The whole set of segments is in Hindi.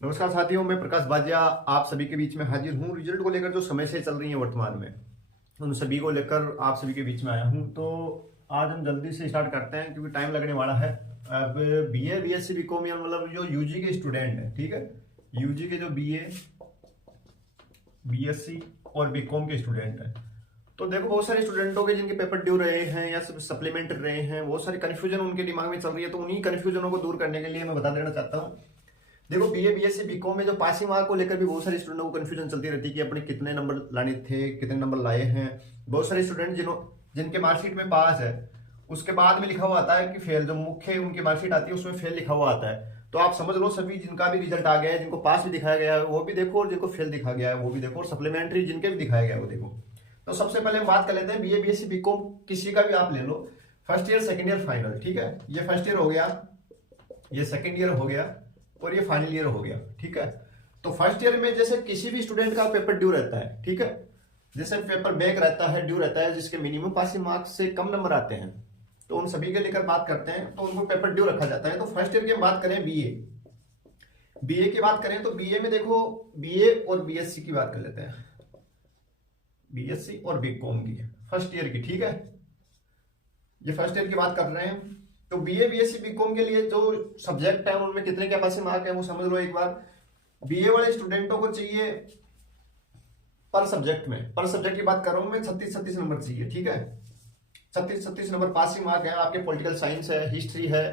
नमस्कार साथियों, मैं प्रकाश बाजिया आप सभी के बीच में हाजिर हूँ। रिजल्ट को लेकर जो समस्याएं चल रही हैं वर्तमान में, उन सभी को लेकर आप सभी के बीच में आया हूँ। तो आज हम जल्दी से स्टार्ट करते हैं क्योंकि टाइम लगने वाला है। अब बीए बीएससी बीकॉम या मतलब जो यूजी के स्टूडेंट हैं, ठीक है, यूजी के जो बीए बीएससी और बीकॉम के स्टूडेंट हैं, तो देखो बहुत सारे स्टूडेंटों के जिनके पेपर ड्यू रहे हैं या सप्लीमेंट रहे हैं, बहुत सारी कन्फ्यूजन उनके दिमाग में चल रही है। तो उन्हीं कन्फ्यूजनों को दूर करने के लिए मैं बता देना चाहता हूँ। देखो बीए बीएससी बीकॉम में जो पासिंग मार्क को लेकर भी बहुत सारे स्टूडेंटों को कंफ्यूजन चलती रहती है कि अपने कितने नंबर लाने थे, कितने नंबर लाए हैं। बहुत सारे स्टूडेंट जिनके मार्कशीट में पास है उसके बाद में लिखा हुआ आता है कि फेल। जो मुख्य उनकी मार्कशीट आती है उसमें फेल लिखा हुआ आता है। तो आप समझ लो सभी जिनका भी रिजल्ट आ गया है, जिनको पास भी दिखाया गया है वो भी देखो, और जिनको फेल दिखाया गया है वो भी देखो, और सप्लीमेंट्री जिनके भी दिखाया गया है वो देखो। तो सबसे पहले हम बात कर लेते हैं बीए बीएससी बीकॉम किसी का भी आप ले लो, first year second year final, ठीक है। ये फर्स्ट ईयर हो गया, ये सेकेंड ईयर हो गया और ये फाइनल ईयर हो गया, ठीक है। तो फर्स्ट ईयर में जैसे किसी भी स्टूडेंट का पेपर ड्यू रहता है, ठीक है, जैसे पेपर बैक रहता है, ड्यू रहता है, जिसके मिनिमम पासिंग मार्क्स से कम नंबर आते हैं, तो उन सभी के लेकर बात करते हैं। तो उनको पेपर ड्यू रखा जाता है। तो फर्स्ट ईयर की हम बात करें, बीए की बात करें तो बीए में देखो बीए और बीएससी की बात कर लेते हैं, बीएससी और बीकॉम की फर्स्ट ईयर की, ठीक है। ये फर्स्ट ईयर की बात कर रहे हैं। तो बीए बीएससी बीकॉम के लिए जो सब्जेक्ट है उनमें कितने क्या पासिंग मार्क है वो समझ लो एक बार। बीए वाले स्टूडेंटों को चाहिए पर सब्जेक्ट की बात कर रहा हूं मैं, 36 नंबर चाहिए, ठीक है। 36 नंबर पासिंग मार्क है आपके। पॉलिटिकल साइंस है, हिस्ट्री है,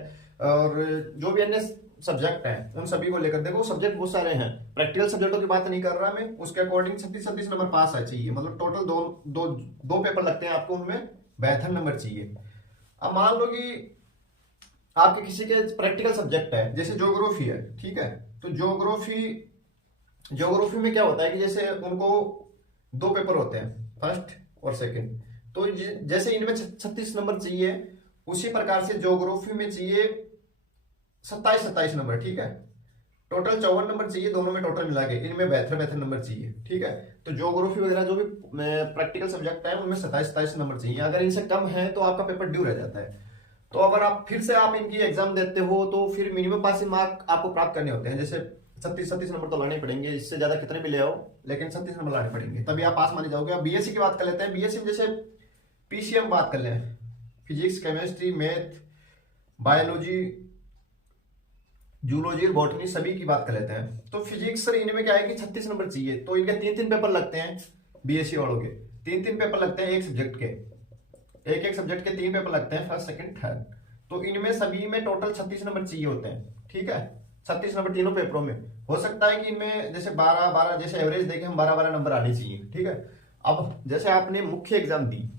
और जो भी अन्य सब्जेक्ट हैं उन सभी को लेकर देखो सब्जेक्ट बहुत सारे हैं। प्रैक्टिकल सब्जेक्टों की बात नहीं कर रहा मैं, उसके अकॉर्डिंग 36 नंबर पास है चाहिए। मतलब टोटल दो पेपर लगते हैं आपको, उनमें 72 नंबर चाहिए। अब मान लो कि आपके किसी के प्रैक्टिकल सब्जेक्ट है, जैसे ज्योग्राफी है, ठीक है। तो ज्योग्राफी में क्या होता है कि जैसे उनको दो पेपर होते हैं, फर्स्ट और सेकंड। तो जैसे इनमें 36 नंबर चाहिए, उसी प्रकार से ज्योग्राफी में चाहिए 27 नंबर, ठीक है। टोटल 54 नंबर चाहिए दोनों में, टोटल मिला के इनमें 72 नंबर चाहिए, ठीक है। तो ज्योग्राफी वगैरह जो भी प्रैक्टिकल सब्जेक्ट है उनमें 27 नंबर चाहिए। अगर इनसे कम है तो आपका पेपर ड्यू रह जाता है। तो अगर आप फिर से आप इनकी एग्जाम देते हो तो फिर मिनिमम पासिंग मार्क आपको प्राप्त करने होते हैं। जैसे 36 नंबर तो लाने पड़ेंगे, इससे ज्यादा कितने भी ले आओ, लेकिन 36 नंबर लाने पड़ेंगे तभी आप पास माने जाओगे। अब बीएससी की बात कर लेते हैं। बीएससी में जैसे पीसीएम बात कर लें, physics chemistry math biology zoology botany सभी की बात कर लेते हैं। तो फिजिक्स सर इनमें क्या है कि 36 नंबर चाहिए, तो इनके 3 पेपर लगते हैं। बीएससी वालों के 3 पेपर लगते हैं, एक सब्जेक्ट के, एक सब्जेक्ट के 3 पेपर लगते हैं, फर्स्ट सेकंड थर्ड। तो इनमें सभी में टोटल 36 नंबर चाहिए होते हैं, ठीक है। 36 नंबर तीनों पेपरों में। हो सकता है कि इनमें जैसे 12 जैसे एवरेज देखें हम 12 नंबर आने चाहिए, ठीक है। अब जैसे आपने मुख्य एग्जाम दी,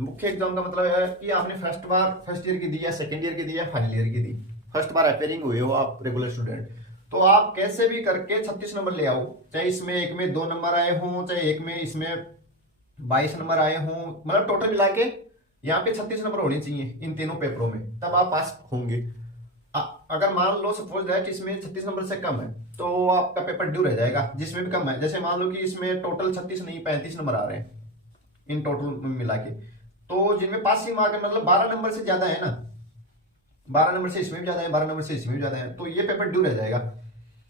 मुख्य एग्जाम का मतलब है कि आपने फर्स्ट ईयर की दी या सेकेंड ईयर की दी या फाइनल ईयर की दी, फर्स्ट बार अपेयरिंग हुए हो आप रेगुलर स्टूडेंट, तो आप कैसे भी करके 36 नंबर ले आओ। चाहे इसमें एक में 2 नंबर आए हों, चाहे एक में इसमें 22 नंबर आए हों, मतलब टोटल मिला के यहाँ पे 36 नंबर होने चाहिए इन तीनों पेपरों में, तब आप पास होंगे। अगर मान लो सपोज दैट इसमें 36 नंबर से कम है तो आपका पेपर ड्यू रह जाएगा। जिसमें भी कम है, जैसे मान लो कि इसमें टोटल 36 नहीं 35 नंबर आ रहे हैं इन टोटल मिला के, तो जिनमें पासिंग मार्क है मतलब 12 नंबर से ज्यादा है ना, 12 नंबर से इसमें भी ज्यादा है, 12 नंबर से इसमें भी ज्यादा है, तो ये पेपर ड्यू रह जाएगा।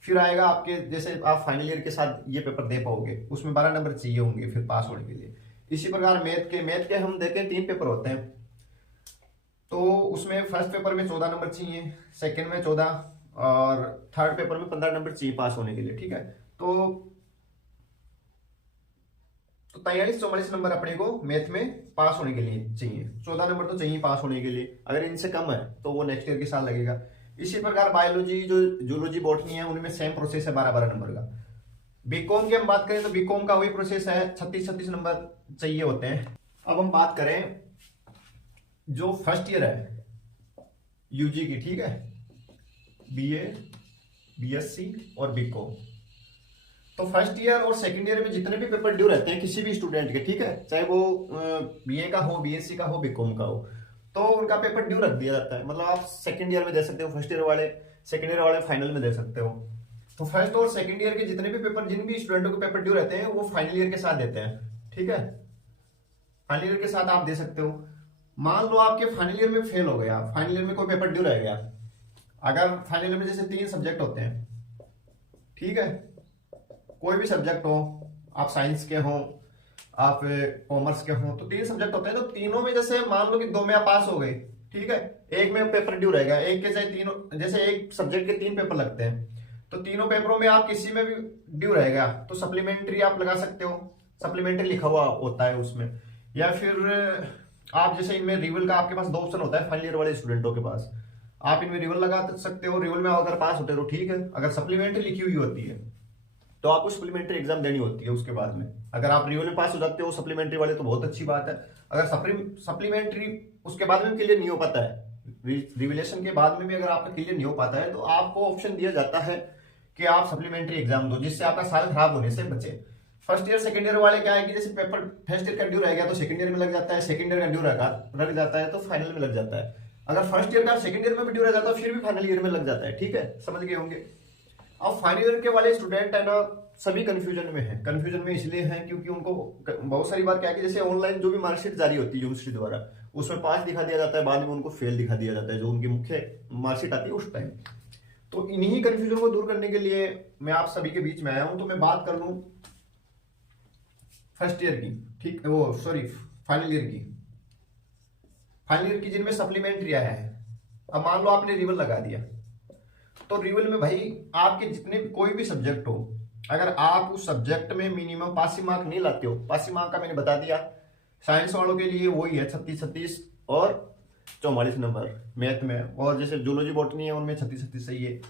फिर आएगा आपके जैसे आप फाइनल ईयर के साथ ये पेपर दे पाओगे, उसमें 12 नंबर चाहिए होंगे फिर पास होने के लिए। इसी प्रकार मैथ के हम देखें 3 पेपर होते हैं, तो उसमें फर्स्ट पेपर में 14 नंबर चाहिए, सेकंड में 14 और थर्ड पेपर में 15 नंबर चाहिए पास होने के लिए, ठीक है। तो 43-44 नंबर अपने को मैथ में पास होने के लिए चाहिए। 14 नंबर तो चाहिए पास होने के लिए। अगर इनसे कम है तो वो नेक्स्ट ईयर के साथ लगेगा। इसी प्रकार बायोलॉजी जो जूलॉजी बॉटनी है उनमें सेम प्रोसेस है, 12 नंबर का। बीकॉम की हम बात करें तो बीकॉम का वही प्रोसेस है, 36 नंबर चाहिए होते हैं। अब हम बात करें जो फर्स्ट ईयर है यूजी की, ठीक है, बीए बीएससी और बीकॉम। तो फर्स्ट ईयर और सेकंड ईयर में जितने भी पेपर ड्यू रहते हैं किसी भी स्टूडेंट के, ठीक है, चाहे वो बीए का हो, बीएससी का हो, बीकॉम का हो, तो उनका पेपर ड्यू रख दिया जाता है। मतलब आप सेकंड ईयर में दे सकते हो, फर्स्ट ईयर वाले सेकंड ईयर वाले फाइनल में दे सकते हो। तो फर्स्ट और सेकंड ईयर के जितने भी पेपर, जिन भी स्टूडेंटों के पेपर ड्यू रहते हैं वो फाइनल ईयर के साथ देते हैं, ठीक है। फाइनल ईयर के साथ आप दे सकते हो। मान लो आपके फाइनल ईयर में फेल हो गया, फाइनल ईयर में कोई पेपर ड्यू रह गया। अगर फाइनल ईयर में जैसे 3 सब्जेक्ट होते हैं, ठीक है। कोई भी सब्जेक्ट हो, आप साइंस के हो, आप कॉमर्स के हो, तो 3 सब्जेक्ट होते हैं। तो तीनों में जैसे मान लो कि 2 में आप पास हो गए, ठीक है, एक में पेपर ड्यू रहेगा, एक के चाहे तीनों, जैसे एक सब्जेक्ट के 3 पेपर लगते हैं, तो तीनों पेपरों में आप किसी में भी ड्यू रहेगा तो सप्लीमेंट्री आप लगा सकते हो, सप्लीमेंट्री लिखा हुआ होता है उसमें। या फिर आप जैसे इनमें रिवल का आपके पास 2 ऑप्शन होता है फाइनल ईयर वाले स्टूडेंटों के पास, आप इनमें रिवल लगा सकते हो। रिवल में अगर पास होते हो तो ठीक है, अगर सप्लीमेंट्री लिखी हुई होती है तो आपको सप्लीमेंट्री एग्जाम देनी होती है उसके बाद में। अगर आप रिवल में पास हो जाते हो सप्लीमेंट्री वाले तो बहुत अच्छी बात है। अगर सप्लीमेंट्री उसके बाद में क्लियर नहीं हो पाता है, रिविलेशन के बाद में भी अगर आपका क्लियर नहीं हो पाता है, तो आपको ऑप्शन दिया जाता है कि आप सप्लीमेंट्री एग्जाम दो, जिससे आपका साल खराब होने से बचे। फर्स्ट ईयर सेकंड ईयर वाले क्या है कि जैसे पेपर फर्स्ट ईयर का ड्यू रह गया तो सेकंड ईयर में लग जाता है, सेकंड ईयर का ड्यू रह जाता है तो फाइनल में लग जाता है। अगर फर्स्ट ईयर का सेकंड ईयर में भी ड्यू रह जाता है फिर भी फाइनल ईयर में लग जाता है, ठीक है, समझ गए होंगे। अब फाइनल ईयर के वाले स्टूडेंट है ना, सभी कंफ्यूजन में है। कंफ्यूजन में इसलिए है क्योंकि उनको बहुत सारी बार क्या है कि जैसे ऑनलाइन जो भी मार्कशीट जारी होती है यूनिवर्सिटी द्वारा, उसमें पास दिखा दिया जाता है, बाद में उनको फेल दिखा दिया जाता है, जो उनकी मुख्य मार्कशीट आती है उस टाइम। तो इन्हीं कंफ्यूजन को दूर करने के लिए मैं आप सभी के बीच में आया हूं। तो मैं बात कर लूं फर्स्ट ईयर की, ठीक, वो सॉरी फाइनल ईयर की। फाइनल ईयर की जिनमें सप्लीमेंट्री आया है, अब मान लो आपने रिवल लगा दिया, तो रिवल में भाई आपके जितने कोई भी सब्जेक्ट हो, अगर आप उस सब्जेक्ट में मिनिमम पासिंग मार्क नहीं लाते हो, पासिंग मार्क का मैंने बता दिया, साइंस वालों के लिए वही है 36 और 44 नंबर मैथ में, और जैसे जूलॉजी बॉटनी है उनमें 36 सही है,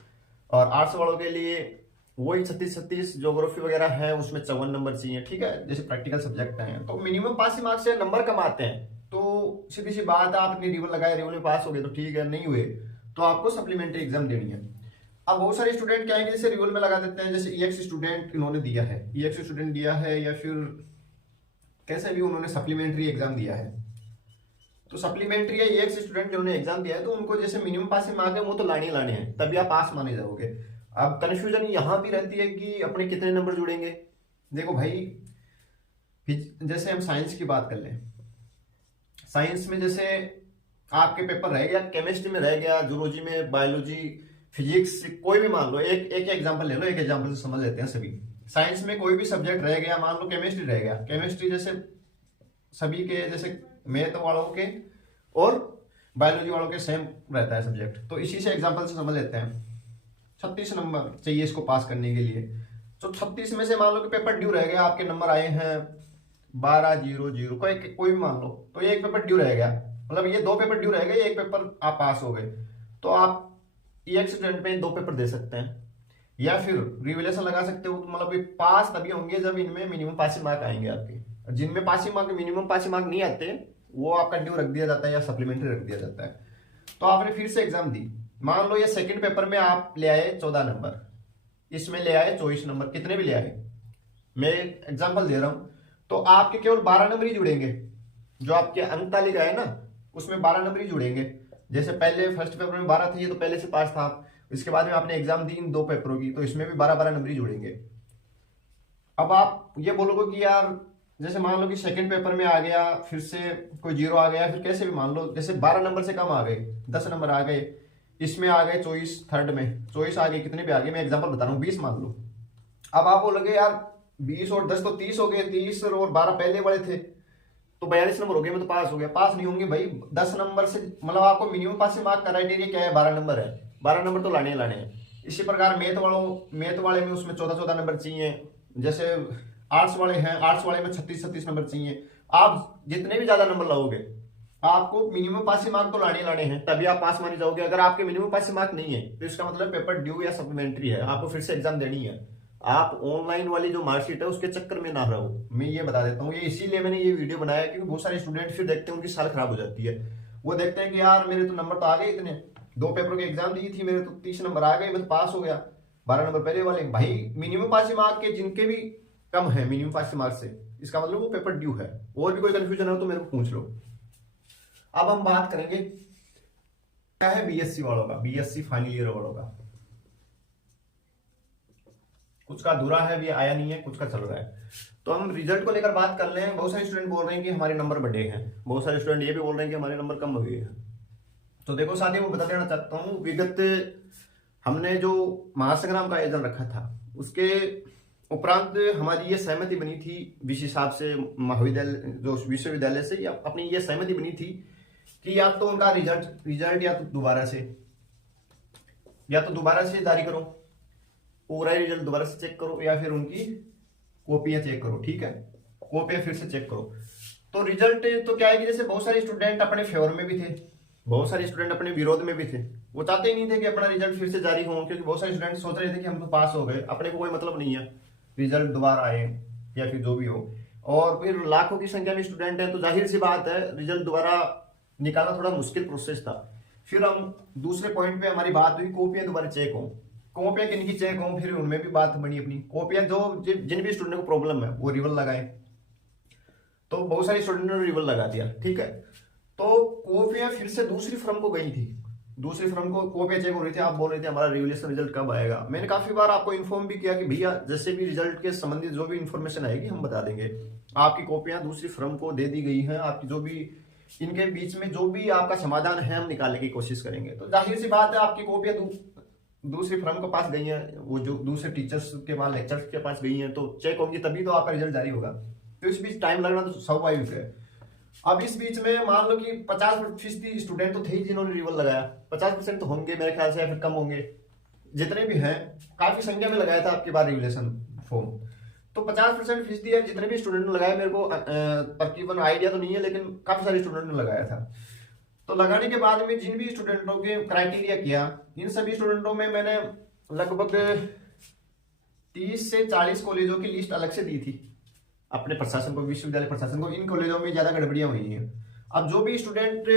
और आर्ट्स वालों के लिए वही 36 ज्योग्राफी वगैरह है उसमें 54 नंबर चाहिए, ठीक है, जैसे प्रैक्टिकल सब्जेक्ट हैं। तो मिनिमम पासिंग मार्क से नंबर कम आते हैं, तो सीधी सी बात है, आपने रिवल लगाया, रिवल में पास हो गए तो ठीक है, नहीं हुए तो आपको सप्लीमेंट्री एग्जाम देनी है। अब बहुत सारे स्टूडेंट क्या है कि जैसे रिवल में लगा देते हैं, जैसे ईएक्स स्टूडेंट इन्होंने दिया है, ईएक्स स्टूडेंट दिया है, या फिर कैसे भी उन्होंने सप्लीमेंट्री एग्जाम दिया है, तो सप्लीमेंट्री या ईएक्स स्टूडेंट जिन्होंने एग्जाम दिया है तो उनको जैसे मिनिमम पासिंग मार्क है वो तो लाने ही लाने हैं, तभी आप पास माने जाओगे। अब कंफ्यूजन यहां भी रहती है कि अपने कितने नंबर जुड़ेंगे। देखो भाई, जैसे हम साइंस की बात कर लें, साइंस में जैसे आपके पेपर रह गया, केमिस्ट्री में रह गया, जूलॉजी में, बायोलॉजी, फिजिक्स, कोई भी मान लो, एक एग्जांपल ले लो, एक एग्जांपल से समझ लेते हैं सभी। साइंस में कोई भी सब्जेक्ट रह गया, मान लो केमिस्ट्री रह गया, केमिस्ट्री जैसे सभी के जैसे मैथ वालों के और बायोलॉजी वालों के सेम रहता है सब्जेक्ट, तो इसी से एग्जांपल से समझ लेते हैं। 36 नंबर चाहिए इसको पास करने के लिए, तो 36 में से मान लो कि पेपर ड्यू रह गया, आपके नंबर आए हैं 1200, कोई भी मान लो, तो ये एक पेपर ड्यू रह गया, मतलब ये 2 पेपर ड्यू रह गए, एक पेपर आप पास हो गए, तो आप ईएक्स स्टूडेंट में 2 पेपर दे सकते हैं, या फिर रिवलेशन लगा सकते हो, मतलब पास तभी होंगे जब इनमें मिनिमम पासिंग मार्क आएंगे आपके। जिनमें passing mark, minimum passing mark नहीं आते, वो आपका ड्यू रख दिया जाता है या सप्लीमेंट्री रख दिया जाता है। तो आपने फिर से एग्जाम दी, मान लो ये सेकंड पेपर में आप ले आए 14 नंबर, इसमें ले आए 24 नंबर, कितने भी ले आए, मैं एग्जाम्पल दे रहा हूं, तो आपके केवल 12 नंबर ही जुड़ेंगे, जो आपके अंक तालिका है ना उसमें 12 नंबर ही जुड़ेंगे। जैसे पहले फर्स्ट पेपर में 12 थे तो पहले से पास था, इसके बाद में आपने एग्जाम दी इन 2 पेपरों की, तो इसमें भी 12 नंबर ही जुड़ेंगे। अब आप ये बोलोगे कि यार जैसे मान लो कि सेकंड पेपर में आ गया, फिर से कोई 0 आ गया, फिर कैसे भी मान लो जैसे 12 नंबर से कम आ गए, 10 नंबर आ गए, इसमें आ गए 24, थर्ड में 24 आ गए, कितने भी आ गए, मैं एग्जाम्पल बता रहा हूँ, 20 मान लो। अब आप बोलोगे यार 20 और 10 तो 30 हो गए, 30 और 12 पहले वाले थे तो 42 नंबर हो गए, मैं तो पास हो गया। पास नहीं होंगे भाई, 10 नंबर से, मतलब आपको मिनिमम पासिंग मार्क का क्राइटेरिया क्या है, 12 नंबर है, 12 नंबर तो लाने ही लाने हैं। इसी प्रकार मैथ वाले में उसमें 14 नंबर चाहिए, जैसे आर्ट्स वाले हैं, आर्ट्स वाले में 36 नंबर चाहिए। आप जितने भी ज्यादा नंबर लाओगे आपको मिनिमम पासिंग मार्क तो लाने ही लाने हैं, तभी आप पास माने जाओगे। अगर आपके मिनिमम पासिंग मार्क नहीं है तो इसका मतलब पेपर ड्यू या सप्लीमेंट्री है, आपको फिर से एग्जाम देनी है। आप ऑनलाइन वाली जो मार्कशीट है उसके चक्कर में ना रहो, मैं ये बता देता हूँ। ये इसीलिए मैंने ये वीडियो बनाया क्योंकि बहुत सारे स्टूडेंट फिर देखते हैं उनकी साल खराब हो जाती है। वो देखते हैं कि यार मेरे तो नंबर तो आ गए इतने, 2 पेपर की एग्जाम दी थी, मेरे तो 30 नंबर आ गए, मैं तो पास हो गया, 12 नंबर पहले वाले। भाई मिनिमम पासिंग मार्क के जिनके भी कम है मिनिमम पासिंग मार्क से, इसका मतलब वो पेपर ड्यू है। और भी कोई कंफ्यूजन हो तो मेरे को पूछ लो। अब हम बात करेंगे क्या है बीएससी वालों का, बीएससी फाइनल ईयर वालों का। कुछ का अधूरा है, अभी आया नहीं है, कुछ का चल रहा है। तो हम रिजल्ट को लेकर बात कर लें। बहुत सारे स्टूडेंट बोल रहे हैं कि हमारे नंबर बढ़े हैं, बहुत सारे स्टूडेंट ये भी बोल रहे हैं कि हमारे नंबर कम हो गए हैं। तो देखो साथियों, मैं बता देना चाहता हूँ, विगत हमने जो महासंग्राम का आयोजन रखा था उसके उपरांत हमारी ये सहमति बनी थी विशेष हिसाब से महाविद्यालय जो विश्वविद्यालय से अपनी ये सहमति बनी थी कि या तो उनका रिजल्ट या तो दोबारा से जारी करो, पूरा रिजल्ट दोबारा से चेक करो, या फिर उनकी कॉपियां चेक करो। ठीक है, कॉपियां फिर से चेक करो। तो रिजल्ट तो क्या है कि जैसे बहुत सारे स्टूडेंट अपने फेवर में भी थे, बहुत सारे स्टूडेंट अपने विरोध में भी थे। वो चाहते ही नहीं थे कि अपना रिजल्ट फिर से जारी हो, क्योंकि बहुत सारे स्टूडेंट सोच रहे थे कि हम तो पास हो गए, अपने को कोई मतलब नहीं है रिजल्ट दोबारा आए या फिर जो भी हो। और फिर लाखों की संख्या में स्टूडेंट है, तो जाहिर सी बात है रिजल्ट दोबारा निकालना थोड़ा मुश्किल प्रोसेस था। फिर हम दूसरे पॉइंट पे हमारी बात हुई कॉपियां दोबारा चेक हों, कॉपियां किनकी चेक हों। फिर उनमें भी बात बनी अपनी, कॉपियां जो जिन भी स्टूडेंट को प्रॉब्लम है वो रिवल लगाए। तो बहुत सारे स्टूडेंट ने रिवल लगा दिया। ठीक है, तो कॉपियां फिर से दूसरी फर्म को गई थी, दूसरी फर्म को कॉपियां चेक हो रही थी। आप बोल रहे थे हमारा रिवल्यूशन रिजल्ट कब आएगा। मैंने काफी बार आपको इन्फॉर्म भी किया कि भैया जैसे भी रिजल्ट के संबंधित जो भी इन्फॉर्मेशन आएगी हम बता देंगे। आपकी कॉपियां दूसरी फर्म को दे दी गई हैं, आपकी जो भी इनके बीच में जो भी आपका समाधान है हम निकालने की कोशिश करेंगे। तो जाहिर सी बात है आपकी कॉपियां दूसरी फर्म के पास गई हैं, वो जो दूसरे टीचर्स के पास लेक्चर्स के पास गई हैं, तो चेक होंगी तभी तो आपका रिजल्ट जारी होगा। तो इस बीच टाइम लगना तो स्वाभाविक है। अब इस बीच में मान लो कि 50% स्टूडेंट तो थे ही जिन्होंने रिवल लगाया, 50% तो होंगे मेरे ख्याल से, या फिर कम होंगे। जितने भी हैं काफी संख्या में लगाया था आपकी बार रिवलेशन फॉर्म। तो 50% फीस दिया जितने भी स्टूडेंट ने लगाया। मेरे को तकरीबन आइडिया तो नहीं है, लेकिन काफी सारे स्टूडेंट ने लगाया था। तो लगाने के बाद में जिन भी स्टूडेंटों के क्राइटेरिया किया, इन सभी स्टूडेंटों में मैंने लगभग 30 से 40 कॉलेजों की लिस्ट अलग से दी थी अपने प्रशासन को, विश्वविद्यालय प्रशासन को। इन कॉलेजों में ज्यादा गड़बड़ियां हुई हैं। अब जो भी स्टूडेंट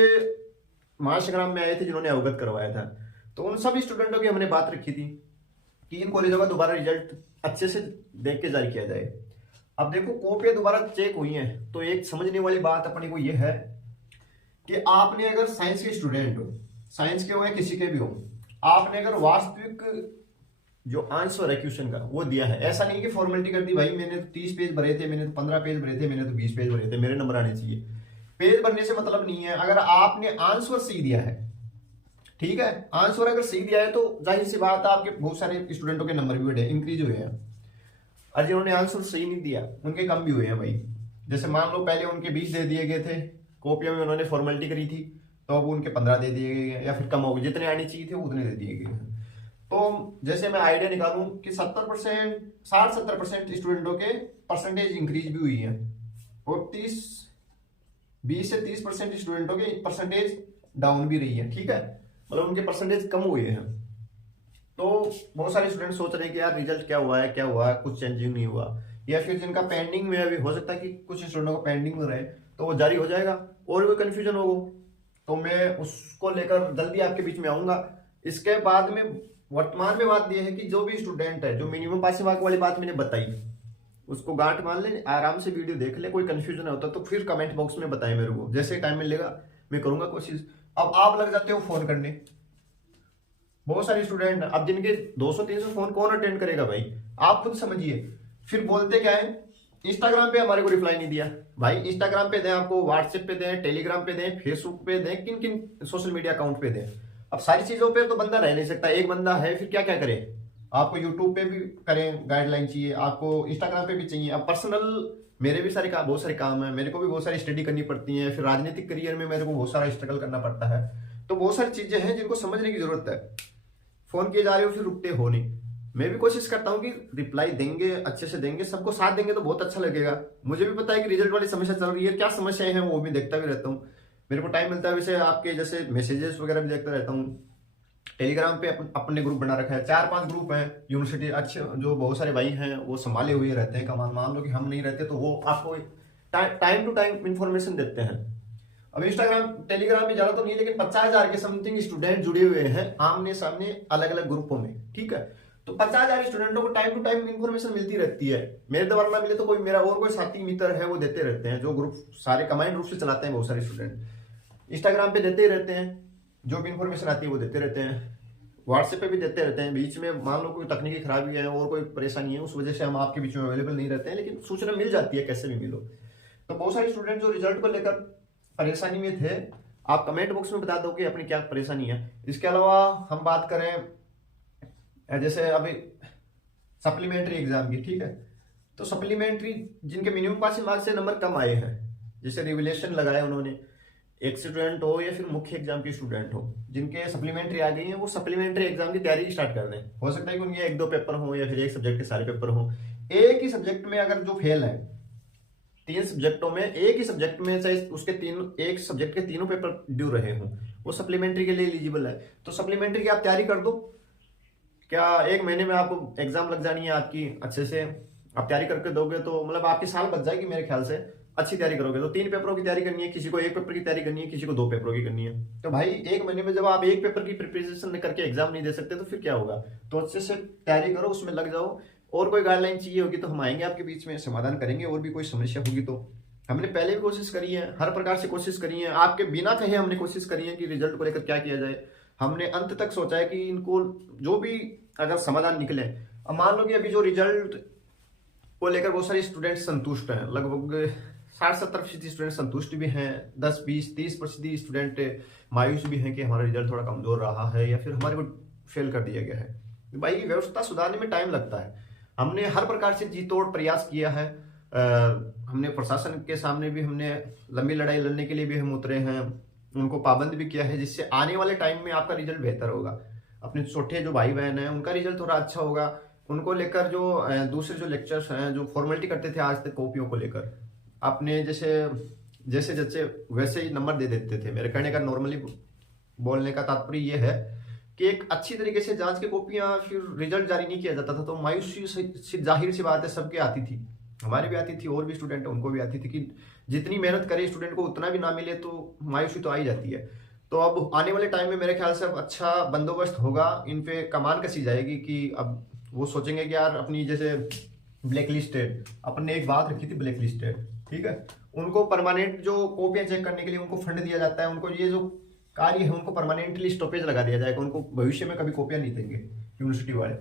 महासंग्राम में आए थे जिन्होंने अवगत करवाया था, तो उन सभी स्टूडेंटों की हमने बात रखी थी कि इन कॉलेजों का दोबारा रिजल्ट अच्छे से देख के जारी किया जाए। अब देखो कॉपियां दोबारा चेक हुई हैं, तो एक समझने वाली बात अपने को यह है कि आपने अगर साइंस के स्टूडेंट हो, साइंस के हो या किसी के भी हो, आपने अगर वास्तविक जो आंसर है क्वेश्चन का वो दिया है, ऐसा नहीं कि फॉर्मेलिटी कर दी भाई मैंने तो 30 पेज भरे थे, मैंने तो 15 पेज भरे थे, मैंने तो 20 पेज भरे थे, मेरे नंबर आने चाहिए। पेज भरने से मतलब नहीं है। अगर आपने आंसर सही दिया है, ठीक है, आंसर अगर सही दिया है तो जाहिर सी बात है आपके बहुत सारे स्टूडेंटों के नंबर भी बढ़े, इंक्रीज हुए हैं। और जिन्होंने आंसर सही नहीं दिया उनके कम भी हुए हैं भाई। जैसे मान लो पहले उनके 20 दे दिए गए थे, कॉपियों में उन्होंने फॉर्मेलिटी करी थी, तो अब उनके 15 दे दिए गए या फिर कम हो गए, जितने आने चाहिए थे उतने दे दिए गए हैं। तो जैसे मैं आइडिया निकालूं कि 70%, 60-70% स्टूडेंटों के परसेंटेज इंक्रीज भी हुई है, और 20 से 30% स्टूडेंटों के परसेंटेज डाउन भी रही है। ठीक है, मतलब उनके परसेंटेज कम हुए हैं। तो बहुत सारे स्टूडेंट सोच रहे हैं कि यार रिजल्ट क्या हुआ है, कुछ चेंजिंग नहीं हुआ, या फिर जिनका पेंडिंग में अभी हो सकता है कि कुछ स्टूडेंटों को पेंडिंग में रहे तो वो जारी हो जाएगा, और कोई कंफ्यूजन हो तो मैं उसको लेकर जल्दी आपके बीच में आऊंगा। इसके बाद में वर्तमान में बात यह है कि जो भी स्टूडेंट है, जो मिनिमम पासिंग मार्क वाली बात मैंने बताई, उसको गांठ मान ले, आराम से वीडियो देख ले। कोई कंफ्यूजन होता तो फिर कमेंट बॉक्स में बताएं मेरे को, जैसे टाइम मिलेगा मैं करूंगा कोशिश। अब आप लग जाते हो फोन करने, बहुत सारे स्टूडेंट, अब जिनके 200-300 फोन कौन अटेंड करेगा भाई, आप खुद समझिए। फिर बोलते क्या है, इंस्टाग्राम पे हमारे को रिप्लाई नहीं दिया। भाई इंस्टाग्राम पे दें, आपको व्हाट्सएप पे दें, टेलीग्राम पे दें, फेसबुक पे दें, किन किन सोशल मीडिया अकाउंट पे दें। अब सारी चीजों पे तो बंदा रह नहीं सकता, एक बंदा है फिर क्या क्या करे। आपको यूट्यूब पे भी करें, गाइडलाइन चाहिए, आपको इंस्टाग्राम पे भी चाहिए। अब पर्सनल मेरे भी बहुत सारे काम है, मेरे को भी बहुत सारी स्टडी करनी पड़ती है, फिर राजनीतिक करियर में मेरे को बहुत सारा स्ट्रगल करना पड़ता है। तो बहुत सारी चीजें हैं जिनको समझने की जरूरत है। फोन किए जा रहे हो फिर रुकते हो नहीं। मैं भी कोशिश करता हूँ कि रिप्लाई देंगे, अच्छे से देंगे, सबको साथ देंगे तो बहुत अच्छा लगेगा। मुझे भी पता है कि रिजल्ट वाली समस्या चल रही है, क्या समस्याएं हैं वो भी देखता भी रहता हूँ। मेरे को टाइम मिलता है वैसे आपके जैसे मैसेजेस वगैरह भी देखता रहता हूँ। टेलीग्राम पे अपने ग्रुप बना रखा है, 4-5 ग्रुप हैं यूनिवर्सिटी अच्छे, जो बहुत सारे भाई हैं वो संभाले हुए रहते हैं। कमान मान लो कि हम नहीं रहते तो वो आपको टाइम टू टाइम इंफॉर्मेशन देते हैं। अब इंस्टाग्राम टेलीग्राम में ज्यादा तो नहीं, लेकिन 50,000 के समथिंग स्टूडेंट जुड़े हुए हैं आमने सामने अलग अलग ग्रुपों में। ठीक है, तो 50,000 स्टूडेंटों को टाइम टू टाइम इंफॉर्मेशन मिलती रहती है। मेरे द्वारा ना मिले तो कोई मेरा और कोई साथी मित्र है वो देते रहते हैं, जो ग्रुप सारे कंबाइंड रूप से चलाते हैं। बहुत सारे स्टूडेंट इंस्टाग्राम पे देते ही रहते हैं, जो भी इंफॉर्मेशन आती है वो देते रहते हैं। व्हाट्सएप पे भी देते रहते हैं। बीच में मान लो कोई तकनीकी खराबी है और कोई परेशानी है, उस वजह से हम आपके बीच में अवेलेबल नहीं रहते हैं, लेकिन सूचना मिल जाती है कैसे भी मिलो। तो बहुत सारे स्टूडेंट जो रिजल्ट को लेकर परेशानी में थे, आप कमेंट बॉक्स में बता दो कि अपनी क्या परेशानी है। इसके अलावा हम बात करें जैसे अभी सप्लीमेंट्री एग्जाम की, ठीक है, तो सप्लीमेंट्री जिनके मिनिमम पासिंग मार्क्स से नंबर कम आए हैं, जैसे रिवलेशन लगाया उन्होंने, एक स्टूडेंट हो या फिर मुख्य एग्जाम के स्टूडेंट हो, जिनके सप्लीमेंट्री आ गई है, वो सप्लीमेंट्री एग्जाम की तैयारी स्टार्ट कर दें। हो सकता है कि उनके 1-2 पेपर हो या फिर एक सब्जेक्ट के सारे पेपर हो। एक ही सब्जेक्ट में अगर जो फेल है, 3 सब्जेक्टों में, एक ही सब्जेक्ट में चाहे उसके एक सब्जेक्ट के तीनों पेपर ड्यू रहे हों, वो सप्लीमेंट्री के लिए एलिजिबल है। तो सप्लीमेंट्री की आप तैयारी कर दो। क्या 1 महीने में आपको एग्जाम लग जानी है आपकी, अच्छे से आप तैयारी करके दोगे तो मतलब आपकी साल बच जाएगी मेरे ख्याल से, अच्छी तैयारी करोगे तो। 3 पेपरों की तैयारी करनी है, किसी को 1 पेपर की तैयारी करनी है, किसी को 2 पेपरों की करनी है। तो भाई 1 महीने में जब आप 1 पेपर की प्रिपरेशन करके एग्जाम नहीं दे सकते तो फिर क्या होगा। तो अच्छे से तैयारी करो, उसमें लग जाओ। और कोई गाइडलाइन चाहिए होगी तो हम आएंगे आपके बीच में, समाधान करेंगे। और भी कोई समस्या होगी तो हमने पहले भी कोशिश करी है, हर प्रकार से कोशिश करी है, आपके बिना कहे हमने कोशिश करी है कि रिजल्ट को लेकर क्या किया जाए। हमने अंत तक सोचा है कि इनको जो भी अगर समाधान निकले, अब मान लो कि अभी जो रिजल्ट को लेकर बहुत सारे स्टूडेंट संतुष्ट हैं, लगभग 60-70% स्टूडेंट संतुष्ट भी हैं, 10-20-30% स्टूडेंट मायूस भी हैं कि हमारा रिजल्ट थोड़ा कमजोर रहा है या फिर हमारे को फेल कर दिया गया है। भाई व्यवस्था सुधारने में टाइम लगता है। हमने हर प्रकार से जी तोड़ प्रयास किया है। हमने प्रशासन के सामने भी हमने लंबी लड़ाई लड़ने के लिए भी हम उतरे हैं, उनको पाबंद भी किया है, जिससे आने वाले टाइम में आपका रिजल्ट बेहतर होगा। अपने छोटे जो भाई बहन हैं उनका रिजल्ट थोड़ा अच्छा होगा। उनको लेकर जो दूसरे जो लेक्चर्स हैं जो फॉर्मेलिटी करते थे आज तक कॉपियों को लेकर, आपने जैसे जैसे वैसे ही नंबर दे देते थे। मेरे कहने का नॉर्मली बोलने का तात्पर्य ये है कि एक अच्छी तरीके से जांच की कॉपियां फिर रिजल्ट जारी नहीं किया जाता था, तो मायूसी जाहिर सी बात है सबके आती थी, हमारी भी आती थी, और भी स्टूडेंट है उनको भी आती थी कि जितनी मेहनत करे स्टूडेंट को उतना भी ना मिले तो मायूसी तो आ ही जाती है। तो अब आने वाले टाइम में मेरे ख्याल से अब अच्छा बंदोबस्त होगा, इन पे कमान कसी जाएगी कि अब वो सोचेंगे कि यार अपनी जैसे ब्लैक लिस्टेड, अपन ने एक बात रखी थी ब्लैक लिस्टेड, ठीक है, उनको परमानेंट जो कॉपियां चेक करने के लिए उनको फंड दिया जाता है, उनको ये जो कार्य है उनको परमानेंटली स्टॉपेज लगा दिया जाएगा, उनको भविष्य में कभी कॉपियां नहीं देंगे यूनिवर्सिटी वाले।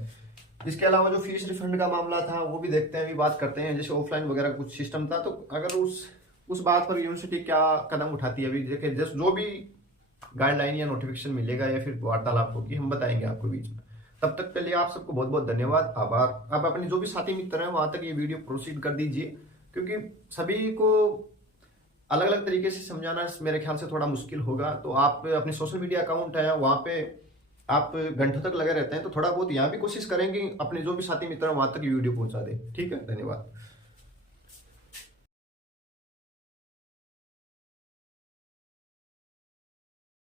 इसके अलावा जो फीस रिफंड का मामला था वो भी देखते हैं, अभी बात करते हैं। जैसे ऑफलाइन वगैरह कुछ सिस्टम था, तो अगर उस बात पर यूनिवर्सिटी क्या कदम उठाती है, अभी देखिए जो भी गाइडलाइन या नोटिफिकेशन मिलेगा या फिर वार्तालाप होगी हम बताएंगे आपको बीच में। तब तक के लिए आप सबको बहुत बहुत धन्यवाद, आभार। अब अपने जो भी साथी मित्र हैं वहां तक ये वीडियो प्रोसीड कर दीजिए, क्योंकि सभी को अलग अलग तरीके से समझाना मेरे ख्याल से थोड़ा मुश्किल होगा। तो आप अपने सोशल मीडिया अकाउंट है वहां पे आप घंटों तक लगे रहते हैं, तो थोड़ा बहुत यहाँ भी कोशिश करेंगे अपने जो भी साथी मित्र हैं वहां तक ये वीडियो पहुंचा दें। ठीक है, धन्यवाद।